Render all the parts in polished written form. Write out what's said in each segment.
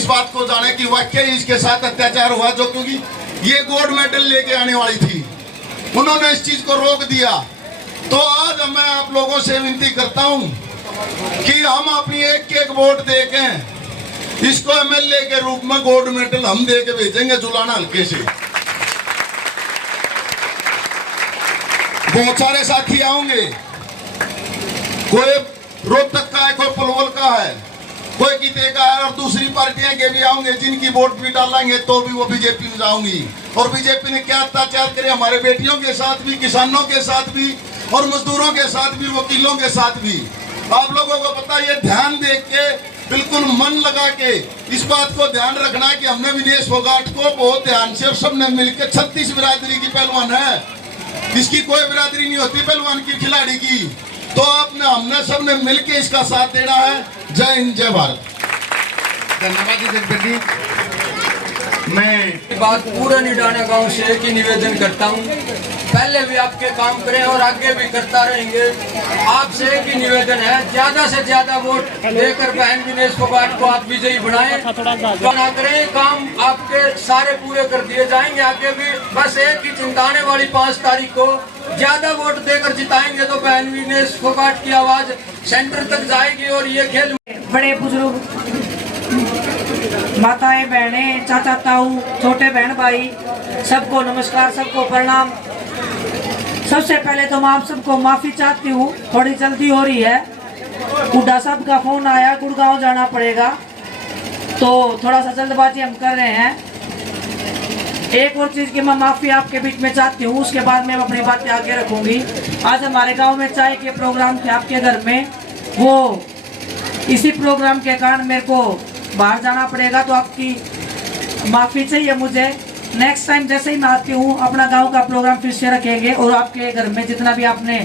इस बात को जाने कि वाकई इसके साथ अत्याचार हुआ, जो क्योंकि ये गोल्ड मेडल लेके आने वाली थी, उन्होंने इस चीज को रोक दिया। तो आज मैं आप लोगों से विनती करता हूं कि हम अपनी एक वोट देके इसको एमएलए के रूप में गोल्ड मेडल हम दे के भेजेंगे जुलाना हल्के से। बहुत सारे साथी आएंगे, कोई रोहतक का है, कोई पलवल का है, कोई किते का है, और दूसरी पार्टियां के भी आएंगे जिनकी वोट भी डालेंगे तो भी वो बीजेपी में जाऊंगी। और बीजेपी ने क्या अत्याचार करे हमारे बेटियों के साथ भी, किसानों के साथ भी, और मजदूरों के साथ भी, वकीलों के साथ भी। आप लोगों को पता, ये ध्यान देख के बिल्कुल मन लगा के इस बात को ध्यान रखना कि हमने विनेश फोगाट को बहुत ध्यान से और सबने मिलकर 36 बिरादरी की पहलवान है, इसकी कोई बिरादरी नहीं होती पहलवान की, खिलाड़ी की, तो आपने हमने सबने मिलकर इसका साथ देना है। जय हिंद, जय भारत। धन्यवाद जी। मैं बात पूरा निडाना गांव से एक ही निवेदन करता हूं, पहले भी आपके काम करें और आगे भी करता रहेंगे। आपसे एक ही निवेदन है, ज्यादा से ज्यादा वोट देकर बहन विनेश फोगाट को आप विजयी बनाएं, बना करें, काम आपके सारे पूरे कर दिए जाएंगे। आगे भी बस एक ही चिंता, आने वाली 5 तारीख को ज्यादा वोट देकर जिताएंगे तो बहन विनेश फोगाट की आवाज सेंटर तक जाएगी। और ये खेल बड़े बुजुर्ग, माताएं, बहनें, चाचा, ताऊ, छोटे बहन भाई, सबको नमस्कार, सबको प्रणाम। सबसे पहले तो मैं आप सबको माफी चाहती हूँ, थोड़ी जल्दी हो रही है, हुड्डा साहब का फोन आया, गुड़गांव जाना पड़ेगा, तो थोड़ा सा जल्दबाजी हम कर रहे हैं। एक और चीज की मैं माफी आपके बीच में चाहती हूँ, उसके बाद मैं अपनी बातें आगे रखूंगी। आज हमारे गांव में चाय के प्रोग्राम थे आपके घर में, वो इसी प्रोग्राम के कारण मेरे को बाहर जाना पड़ेगा, तो आपकी माफी चाहिए मुझे। नेक्स्ट टाइम जैसे ही मैं आती हूँ, अपना गांव का प्रोग्राम फिर से रखेंगे और आपके घर में जितना भी आपने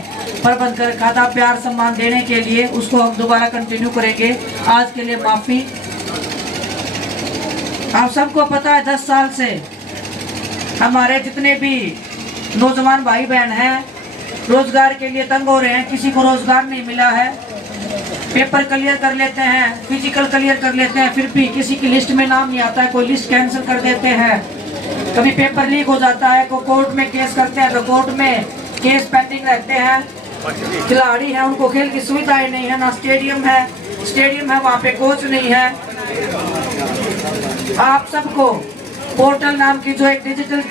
प्रबंध कर रखा था प्यार सम्मान देने के लिए, उसको हम दोबारा कंटिन्यू करेंगे। आज के लिए माफी। आप सबको पता है 10 साल से हमारे जितने भी नौजवान भाई बहन हैं रोजगार के लिए तंग हो रहे हैं, किसी को रोजगार नहीं मिला है। पेपर क्लियर कर लेते हैं, फिजिकल क्लियर कर लेते हैं, फिर भी किसी की लिस्ट में नाम नहीं आता है, कोई लिस्ट कैंसिल कर देते हैं, कभी पेपर लीक हो जाता है, को कोर्ट में केस करते हैं तो कोर्ट में केस पेंडिंग रहते हैं। खिलाड़ी हैं, उनको खेल की सुविधाएं नहीं है, ना स्टेडियम है, स्टेडियम है वहाँ पे कोच नहीं है। आप सबको पोर्टल नाम की जो एक डिजिटल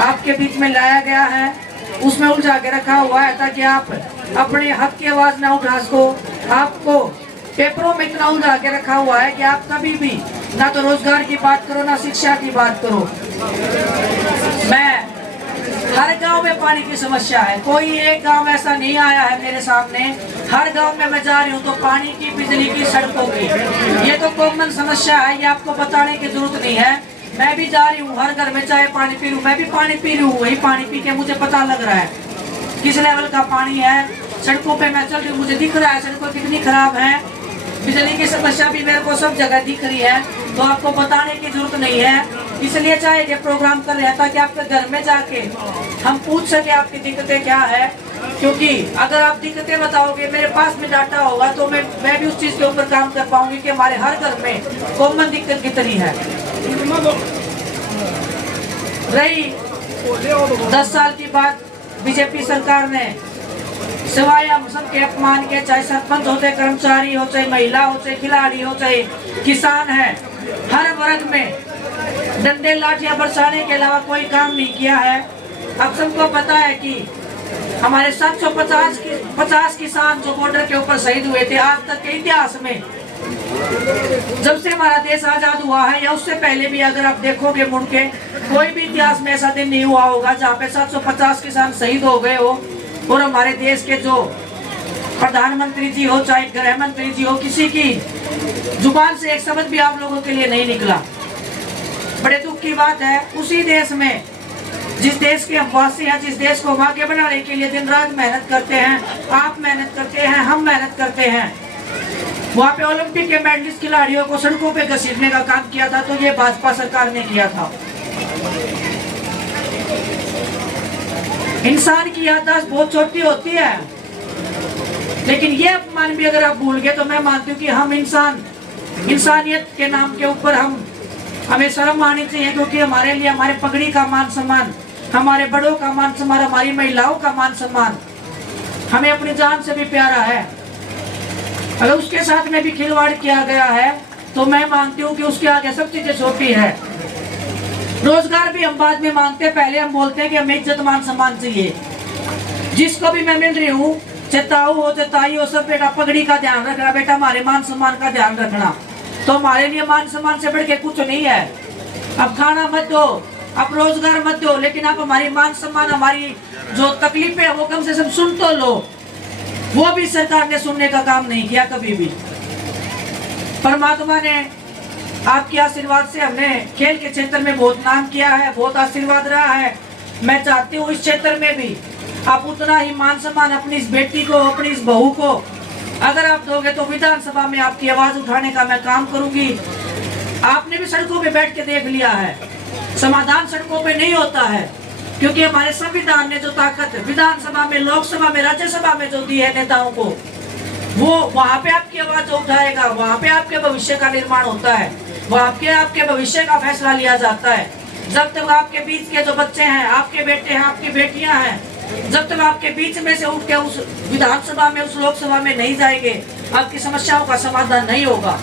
आपके बीच में लाया गया है, उसमें उलझा के रखा हुआ है ताकि आप अपने हक की आवाज ना उठा सको। आपको पेपरों में इतना उलझा के रखा हुआ है कि आप कभी भी ना तो रोजगार की बात करो, ना शिक्षा की बात करो। मैं हर गांव में पानी की समस्या है, कोई एक गांव ऐसा नहीं आया है मेरे सामने, हर गांव में मैं जा रही हूँ तो पानी की, बिजली की, सड़कों की, ये तो कॉमन समस्या है, ये आपको बताने की जरूरत नहीं है। मैं भी जा रही हूँ, हर घर में चाहे पानी पी लूँ, मैं भी पानी पी रही हूँ, वही पानी पी के मुझे पता लग रहा है किस लेवल का पानी है। सड़कों पे मैं चल रही हूँ, मुझे दिख रहा है सड़कों कितनी खराब है, बिजली की समस्या भी मेरे को सब जगह दिख रही है, तो आपको बताने की जरूरत नहीं है। इसलिए चाहे ये प्रोग्राम कर रहे हैं ताकि आपके घर में जाके हम पूछ सके आपकी दिक्कतें क्या है, क्योंकि अगर आप दिक्कतें बताओगे, मेरे पास में डाटा होगा, तो मैं भी उस चीज के ऊपर काम कर पाऊंगी कि हमारे हर घर में कॉमन दिक्कत कितनी है। रही 10 साल की बात, बीजेपी सरकार ने सिवाय हम सबके अपमान के, चाहे सरपंच होते, कर्मचारी हो, चाहे महिला हो, चाहे खिलाड़ी हो, चाहे किसान है, हर वर्ग में डंडे लाठियां बरसाने के अलावा कोई काम नहीं किया है। अब सबको पता है कि हमारे 750 किसान जो बॉर्डर के ऊपर शहीद हुए थे, आज तक के इतिहास में जब से हमारा देश आजाद हुआ है या उससे पहले भी अगर आप देखोगे मुड़ के, कोई भी इतिहास में ऐसा दिन नहीं हुआ होगा जहाँ पे 750 किसान शहीद हो गए हो और हमारे देश के जो प्रधानमंत्री जी हो, चाहे गृह मंत्री जी हो, किसी की जुबान से एक शब्द भी आप लोगों के लिए नहीं निकला। बड़े दुख की बात है, उसी देश में, जिस देश के हम वासी हैं, जिस देश को आगे बढ़ाने के लिए दिन रात मेहनत करते हैं, आप मेहनत करते हैं, हम मेहनत करते हैं, वहाँ पे ओलंपिक के मेडलिस्ट खिलाड़ियों को सड़कों पे घसीटने का काम किया था, तो ये भाजपा सरकार ने किया था। इंसान की याददाश्त बहुत छोटी होती है, लेकिन ये अपमान भी अगर आप भूल गए तो मैं मानती हूँ कि हम इंसान इंसानियत के नाम के ऊपर हमें शर्म आनी चाहिए, क्योंकि हमारे लिए हमारे पगड़ी का मान सम्मान, हमारे बड़ों का मान सम्मान, हमारी महिलाओं का मान सम्मान हमें अपनी जान से भी प्यारा है। अगर उसके साथ में भी खिलवाड़ किया गया है तो मैं मानती हूँ कि उसके आगे सब चीजें छोटी है। रोजगार भी हम बाद में मांगते, पहले हम बोलते हैं कि हमें इज्जत मान सम्मान चाहिए। जिसको भी मैं मिल रही हूँ, चेताऊ हो चेताई हो, सब बेटा पगड़ी का ध्यान रखना, बेटा हमारे मान सम्मान का ध्यान रखना। तो हमारे लिए मान सम्मान से बढ़ के कुछ नहीं है। अब खाना मत दो, अब रोजगार मत दो, लेकिन आप हमारी मान सम्मान, हमारी जो तकलीफें है वो कम से कम सुन तो लो। वो भी सरकार ने सुनने का काम नहीं किया कभी भी। परमात्मा ने आपके आशीर्वाद से हमने खेल के क्षेत्र में बहुत नाम किया है, बहुत आशीर्वाद रहा है। मैं चाहती हूँ इस क्षेत्र में भी आप उतना ही मान सम्मान अपनी इस बेटी को, अपनी इस बहू को अगर आप दोगे तो विधानसभा में आपकी आवाज उठाने का मैं काम करूंगी। आपने भी सड़कों पे बैठ के देख लिया है, समाधान सड़कों पे नहीं होता है, क्योंकि हमारे संविधान ने जो ताकत विधानसभा में, लोकसभा में, राज्यसभा में जो दी है नेताओं को, वो वहाँ पे आपकी आवाज उठाएगा, वहाँ पे आपके भविष्य का निर्माण होता है, वहाँ पे आपके भविष्य का फैसला लिया जाता है। जब तक आपके बीच के जो बच्चे हैं, आपके बेटे हैं, आपकी बेटियां हैं, जब तक आपके बीच में से उठ के उस विधानसभा में, उस लोकसभा में नहीं जाएंगे, आपकी समस्याओं का समाधान नहीं होगा।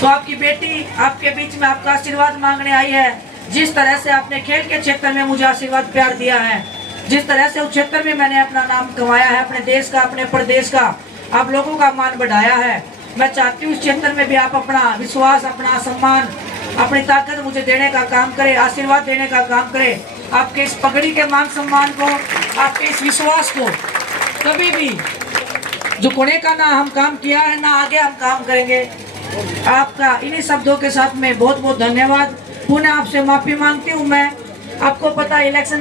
तो आपकी बेटी आपके बीच में आपका आशीर्वाद मांगने आई है। जिस तरह से आपने खेल के क्षेत्र में मुझे आशीर्वाद प्यार दिया है, जिस तरह से उस क्षेत्र में मैंने अपना नाम कमाया है, अपने देश का, अपने प्रदेश का, आप लोगों का मान बढ़ाया है, मैं चाहती हूँ इस क्षेत्र में भी आप अपना विश्वास, अपना सम्मान, अपनी ताकत मुझे देने का काम करें, आशीर्वाद देने का काम करें। आपके इस पगड़ी के मान सम्मान को, आपके इस विश्वास को कभी भी झुकने का ना हम काम किया है, ना आगे हम काम करेंगे। आपका इन्हीं शब्दों के साथ में बहुत बहुत धन्यवाद। पुनः आपसे माफी मांगती हूँ। मैं, आपको पता है इलेक्शन